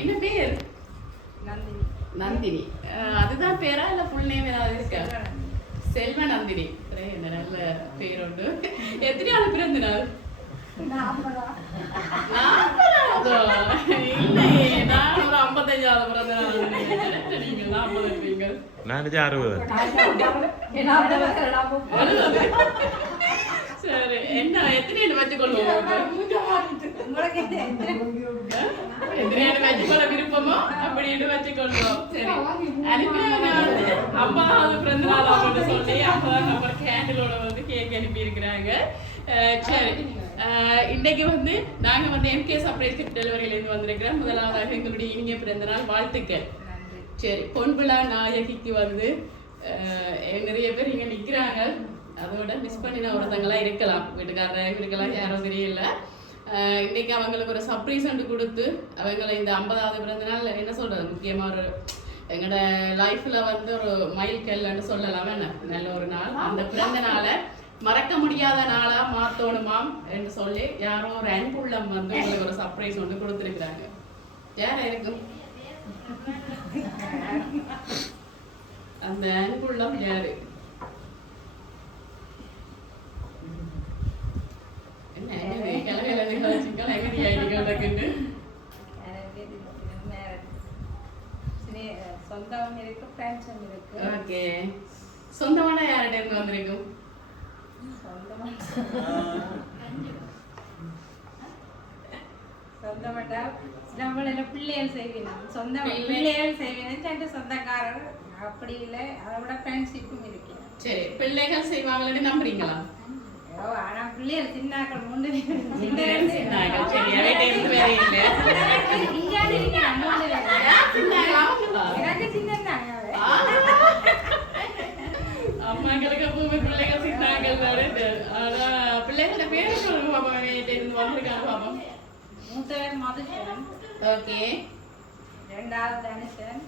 என்ன பேர்? நந்தினி. நந்தினி. அதுதான் பேரா இல்ல ஃபுல் நேம் ஏதாவது இருக்கா? செல்வ நந்தினி. இந்த நல்ல பேர் உண்டு. எத்தனையாவது பிறந்த நாள்? 40. இல்லையே, நான் ஒரு 55வது பிறந்த நாள். நீங்க 40 இருப்பீங்க. நான் 60. சரி, என்ன எத்தனை வச்சுக்கொள்வோம்? எத்தனை வச்சுக்கொள்ள விருப்பமோ அப்படின்னு வச்சுக்கொள்வோம். சரி, அனுப்பினாங்க வந்து 50வது பிறந்த நாள் அப்படின்னு சொல்லி 50 நம்பர் கேண்டிலோட வந்து கேக் அனுப்பி இருக்கிறாங்க. சரி, இன்னைக்கு வந்து நாங்க வந்து MK சர்ப்ரைஸ் கிஃப்ட் டெலிவரியிலேருந்து வந்திருக்கிறோம். முதலாவதாக எங்களுடைய இனிய பிறந்த நாள் வாழ்த்துக்கள். சரி, பொன்விழா நாயகிக்கு வந்து நிறைய பேர் இங்க நிக்கிறாங்க. அதோட மிஸ் பண்ணின ஒருத்தங்களாம் இருக்கலாம், வீட்டுக்காரர் இருக்கலாம், யாரும் தெரியல. இன்னைக்கு அவங்களுக்கு ஒரு சர்ப்ரைஸ் ஒன்று கொடுத்து அவங்களை இந்த 50வது பிறந்த நாள் என்ன சொல்றது, முக்கியமாக ஒரு எங்களோட லைஃப்ல வந்து ஒரு மைல் கல்லுன்னு சொல்லலாம். என்ன நல்ல ஒரு நாள், அந்த பிறந்த நாளை மறக்க முடியாத நாளா மாத்தோணுமாம் என்று சொல்லி யாரோ ஒரு அன்புள்ளம் வந்து உங்களுக்கு ஒரு சர்ப்ரைஸ் ஒன்று கொடுத்துருக்குறாங்க. யாரா இருக்கும் அந்த அன்புள்ளம்? யாரு? சொந்தமான யார்கிட்ட இருந்து வந்திருக்கும்? பிள்ளைகள் செய்வேன், சொந்த பிள்ளைகள் செய்வேன், சொந்தக்காரர் அப்படி இல்லை, அதோட ஃப்ரெண்ட்ஷிப்பும் இருக்கு. சரி, பிள்ளைகள் செய்வாங்கன்னு நம்புறீங்களா? ஆனா பிள்ளைகள் சின்னாக்கள் முண்டு அம்மாக்களுக்கு எப்பவுமே பிள்ளைகள் சின்னாக்கள். பிள்ளைகளோட பேர் சொல்லுங்க பாப்பா, இருந்து வந்திருக்காங்க பாப்பா. மூத்தவர் மதுசன். ஓகே. 2வது தனுஷன்.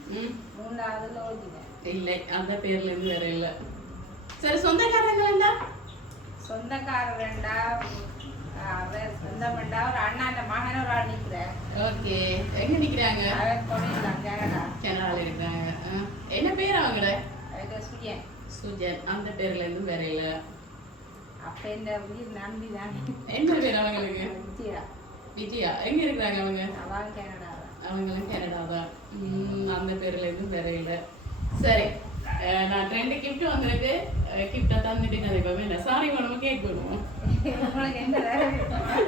3வது லோகிதன். இல்லை, அந்த பேர்ல இருந்து வேற இல்ல. சரி, சொந்தக்காரங்கள் என்ன? சொந்தக்காரர் 2 அவர் சொந்தமண்டா ஒரு அண்ணாண்ட மகன் ஒரு ஆள் நிற்கிறார். ஓகே, எங்க நிக்கிறாங்க? அவர் கொடையிலாம் கனடால இருக்கிறாங்க. என்ன பேர் அவங்கள? சுஜன். சுஜன், அந்த பேர்ல இருந்து வேற இல்ல. அப்ப இந்த உயிர் நம்பி தான். என்ன பேர் அவங்களுக்கு? விஜயா. விஜயா, எங்க இருக்கிறாங்க அவங்க? அவங்க கனடா. அவங்களும் கனடா தான். அந்த பேர்ல இருந்து வேற இல்ல. சரி, நான் 2 கிஃப்ட் வந்திருக்கு. கிஃப்டை தந்துட்டு கதைப்போம். என்ன சாரி வேணுமா கேக் வேணுமா?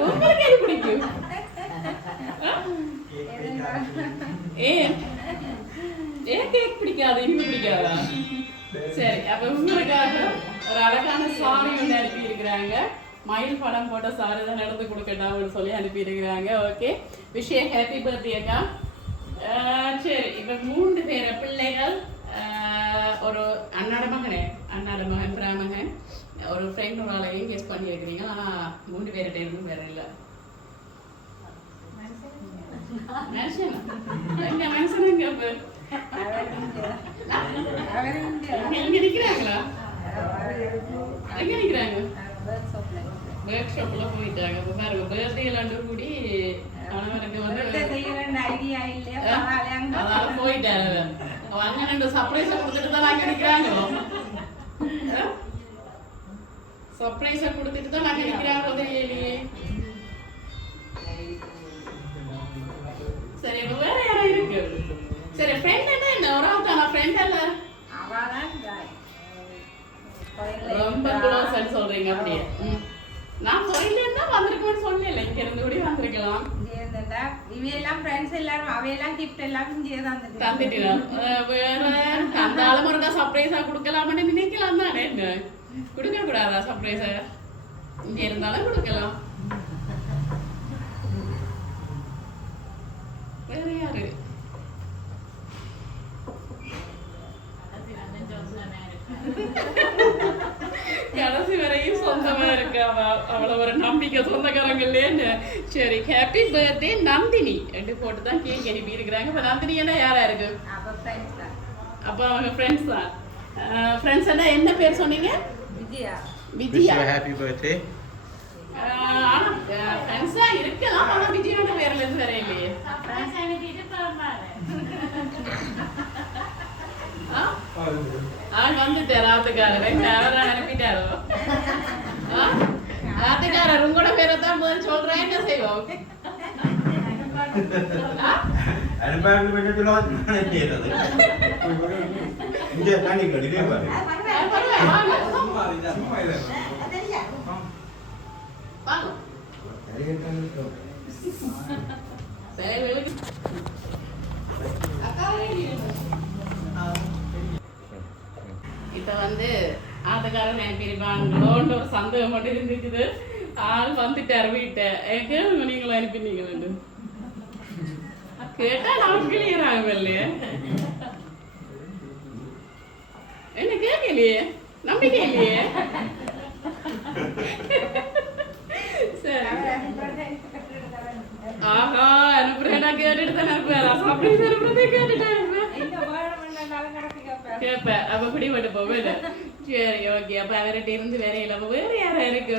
உங்களுக்கு எது பிடிக்கும்? ஏன் கேக் பிடிக்காது, இனிமே பிடிக்காதா? சரி, அப்ப உங்களுக்காக ஒரு அழகான சாரி ஒன்று அனுப்பி இருக்கிறாங்க. மயில் படம் போட்ட சாரி தான் நடந்து கொடுக்கட்டான்னு சொல்லி அனுப்பி இருக்கிறாங்க. ஓகே, விஷய ஹாப்பி பர்த்டே அக்கா. சரி, இப்ப 3 பேர் பிள்ளைகள், ஒரு அண்ணாட மகன் பிராமகன், ஒரு ஃப்ரெண்ட் ஒரு ஆளையும் கெஸ் பண்ணி இருக்கிறீங்க. ஆனா 3 பேர்கிட்ட இருந்தும் வேற இல்லை. எங்க நிக்கிறாங்களா? எங்க நிக்கிறாங்க? ஒர்க் ஷாப்ல போயிட்டாங்க. பாருங்க, பர்த்டே எல்லாம் கூடி கணவனுக்கு வந்து அதால போயிட்டாரு. அவங்க 2 சர்ப்ரைஸை கொடுத்துட்டு தான் நாங்க நிக்கிறாங்களோ. சர்ப்ரைஸை கொடுத்துட்டு தான் நாங்க நிக்கிறாங்களோ தெரியலையே. சரி, இப்ப வேற யாரும் இருக்கு? சரி, ஃப்ரெண்ட் என்ன ஒரு ஆள் தானா? ஃப்ரெண்ட் அல்ல, ரொம்ப க்ளோஸ் சொல்றீங்க. அப்படியே நான் சொல்லிருந்தா வந்திருக்கோன்னு சொல்லல, இங்க இருந்து கூட வந்திருக்கலாம். இவையெல்லாம் ஃப்ரெண்ட்ஸ் எல்லாரும் அவையெல்லாம் கிஃப்ட் எல்லாம் தந்துட்டோம். வேற அந்த ஆளுமுறை சர்ப்ரைஸா கொடுக்கலாம்னு நினைக்கலாம் தானே. என்ன கொடுக்க கூடாதா சர்ப்ரைஸ? இங்க இருந்தாலும் கொடுக்கலாம். வேற யாரு? கடைசி வரையும் சொந்தமா இருக்கு அவளை ஒரு நம்பிக்கை சொந்தக்காரங்களேன்னு. சரி, ஹாப்பி பர்த்டே நந்தினி என்று போட்டு தான் கேக் அனுப்பி இருக்கிறாங்க. இப்போ நந்தினி என்ன யாரா இருக்கு? அப்போ அவங்க ஃப்ரெண்ட்ஸ் தான். ஃப்ரெண்ட்ஸ் எல்லாம் என்ன பேர் சொன்னீங்க? விஜயா. Vijaya, happy birthday. ஃப்ரெண்ட்ஸா இருக்கலாம், ஆனா விஜயோட பேர்ல இருந்து வேற இல்லையே. ஆள் வந்துட்டார் ஆத்துக்காரர் அவரை அனுப்பிட்டாரோ ஆத்துக்காரர் உங்களோட பேரை தான் முதல் சொல்றேன் என்ன செய்வோம் இப்ப வந்து ஆத்துக்காரன் அனுப்பியிருப்பாங்களோன்ற ஒரு சந்தேகம் மட்டும் இருந்துக்குது ஆள் வந்துட்டார் வீட்டை கேளுங்க நீங்களும் அனுப்பினீங்களு கேட்டா நான் கிளியர் ஆகும் இல்லையே என்ன கேட்கலையே நம்பிக்கை இல்லையே சரி ஆஹா அனுப்புறேன் நான் கேட்டுட்டு தான் அனுப்புறேன் அப்படி அனுப்புறதே கேட்டுட்டு கேட்பேன் அப்ப பிடிபட்டு போவேன் சரி ஓகே அப்ப அவர்கிட்ட இருந்து வேற இல்லை அப்ப வேற யாரா இருக்கு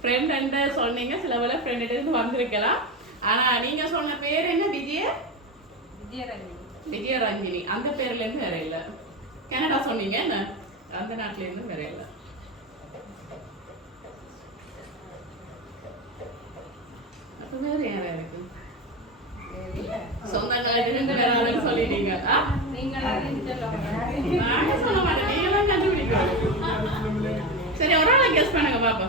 ஃப்ரெண்ட் சொன்னீங்க சில வேலை ஃப்ரெண்ட் இருந்து வந்திருக்கலாம் ஆனா நீங்க சொன்ன பேர் என்ன விஜயரஞ்சினி அந்த பேர்ல இருந்து வேற இல்ல கனடா சொன்னீங்க என்ன அந்த நாட்டுல இருந்து வேற இல்ல அப்ப வேற யாரா இருக்கு சொந்தக்காரங்க இருந்து வேற ஆளுன்னு சொல்லிட்டீங்க நாங்க சொல்ல மாட்டேன் நீங்களாம் கண்டுபிடிக்கணும் சரி ஒரு ஆளை கெஸ் பண்ணுங்க பாப்பா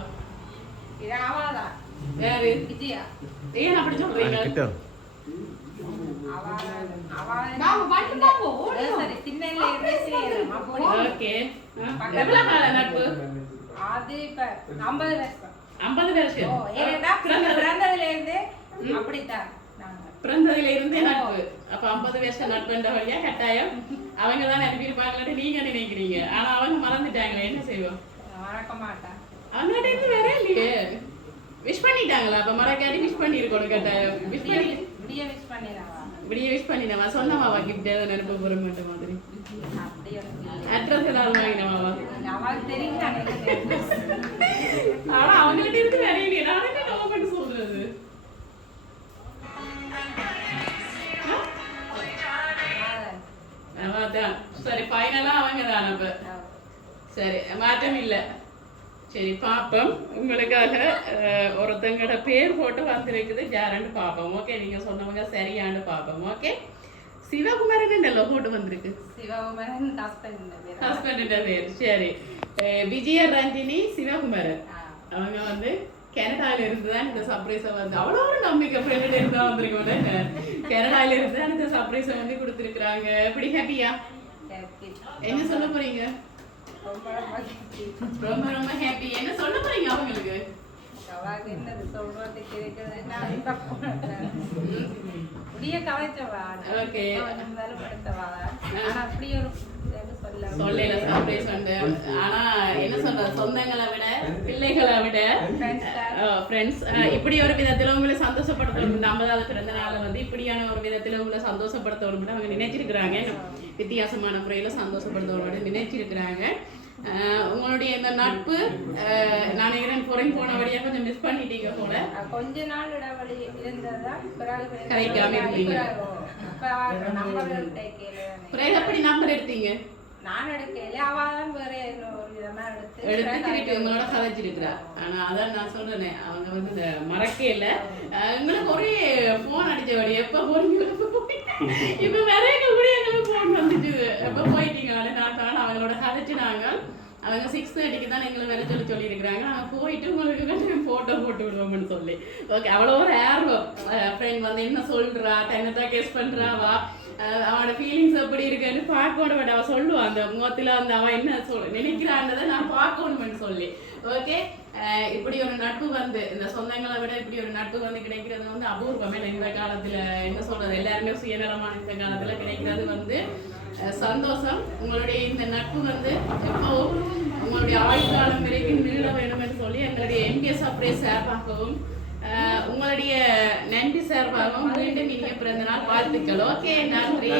யாரு விஜயா ஏன் அப்படி சொல்றீங்க ஓகே எவ்வளவு கால நட்பு அது இப்ப 50 வருஷம் பிறந்ததுல இருந்து அப்படித்தான் பிறந்ததுல இருந்தே நட்பு அப்ப 50 வருஷம் நட்புன்ற வழியா கட்டாயம் அவங்க தான் அனுப்பியிருப்பாங்கன்னு நீங்க நினைக்கிறீங்க ஆனா அவங்க மறந்துட்டாங்களே என்ன செய்வோம் மறக்க மாட்டான் அவங்க இருந்து வேற இல்லையே விஷ் பண்ணிட்டாங்களா அப்ப மறக்காடி விஷ் பண்ணிருக்கணும் கட்டாயம் விஷ் பண்ணி விடிய விஷ் பண்ணினவா சொன்னவாவா கிட்ட நினைப்பு போற மாட்ட மாதிரி அட்ரஸ் ஏதாவது வாங்கினவாவா ஆனா அவங்ககிட்ட இருந்து வேற இல்லையே நானே நம்ம பண்ணி சொல்றது சரி ஃபைனலா அவங்க தான் அப்ப சரி மாற்றம் இல்ல சரி பாப்போம் உங்களுக்காக ஒருத்தங்களோட பேர் போட்டு வந்திருக்குது யாருன்னு பாப்போம் ஓகே நீங்க சொன்னவங்க சரியான்னு பாப்போம் ஓகே சிவகுமாரன் போட்டு வந்திருக்கு சிவகுமாரன் ஹஸ்பண்ட் பேர் சரி விஜயரஞ்சினி சிவகுமாரன் அவங்க வந்து கனடால இருந்து தான் இந்த சர்ப்ரைஸை வந்து அவ்வளோ ஒரு நம்பிக்கை ஃப்ரெண்ட் இருந்து தான் வந்திருக்கோம் கனடால இருந்து தான் இந்த சர்ப்ரைஸை வந்து கொடுத்துருக்குறாங்க எப்படி ஹாப்பியா என்ன சொல்ல போறீங்க ரொம்ப ரொம்ப ஹாப்பி என்ன சொல்ல போறீங்க அவங்களுக்கு சொல்லல சர்ப்ரைஸ் வந்து ஆனா என்ன சொல்ற சொந்தங்களை விட பிள்ளைகளை விட ஃப்ரெண்ட்ஸ் இப்படி ஒரு விதத்துல உங்களை சந்தோஷப்படுத்தணும் 50வது பிறந்த நாளை வந்து இப்படியான ஒரு விதத்துல உங்களை சந்தோஷப்படுத்தணும் அவங்க நினைச்சிருக்கிறாங்க வித்தியாசமான முறையில சந்தோஷப்படுத்தணும் நினைச்சிருக்கிறாங்க உங்களுடைய இந்த நட்பு நான் நினைக்கிறேன் போன வழியா கொஞ்சம் மிஸ் பண்ணிட்டீங்க போல கொஞ்ச நாள் இடைவெளி இருந்ததுதான் கிடைக்காம இருக்கீங்க எப்படி நம்பர் எடுத்தீங்க நான் எடுக்கல அவதான் வேற ஒரு விதமா எடுத்து உங்களோட கதைச்சிருக்கிறா ஆனா அதான் நான் சொல்றேனே அவங்க வந்து இந்த மறக்கல எங்களுக்கு ஒரே போன் அடிச்சபடி எப்ப போறீங்க இப்ப நிறைய கூட எங்களுக்கு போன் வந்துச்சு எப்ப போயிட்டீங்க நான் தான் அவங்களோட கதைச்சினாங்க அவங்க 6:30 தான் எங்களை வேற சொல்லியிருக்கிறாங்க நாங்கள் போயிட்டு உங்களுக்கு போட்டோ போட்டு விடுவோம்னு சொல்லி ஓகே அவ்வளோ ஒரு ஆர்வம் ஃப்ரெண்ட் வந்து என்ன சொல்றா என்னதான் கெஸ் பண்றாவா அவனோட ஃபீலிங்ஸ் எப்படி இருக்குன்னு பார்க்கணும் பட் அவன் சொல்லுவான் அந்த முகத்துல வந்து அவன் என்ன நினைக்கிறான்றதை நான் பார்க்கணும்னு சொல்லி ஓகே இப்படி ஒரு நட்பு வந்து இந்த சொந்தங்களை விட இப்படி ஒரு நட்பு வந்து கிடைக்கிறது வந்து அபூர்வமே இந்த காலத்துல என்ன சொல்றது எல்லாருமே சுயநலமான இந்த காலத்துல கிடைக்கிறது வந்து சந்தோஷம் உங்களுடைய இந்த நட்பு வந்து எப்போ உங்களுடைய ஆயுள்காலம் வரைக்கும் நீள வேணும்னு சொல்லி எங்களுடைய என்கேஸ் அப்படியே சார்பாகவும் உங்களுடைய நன்றி சார்பாகவும் மீண்டும் இனிய பிறந்த நாள் வாழ்த்துக்கள் ஓகே நன்றி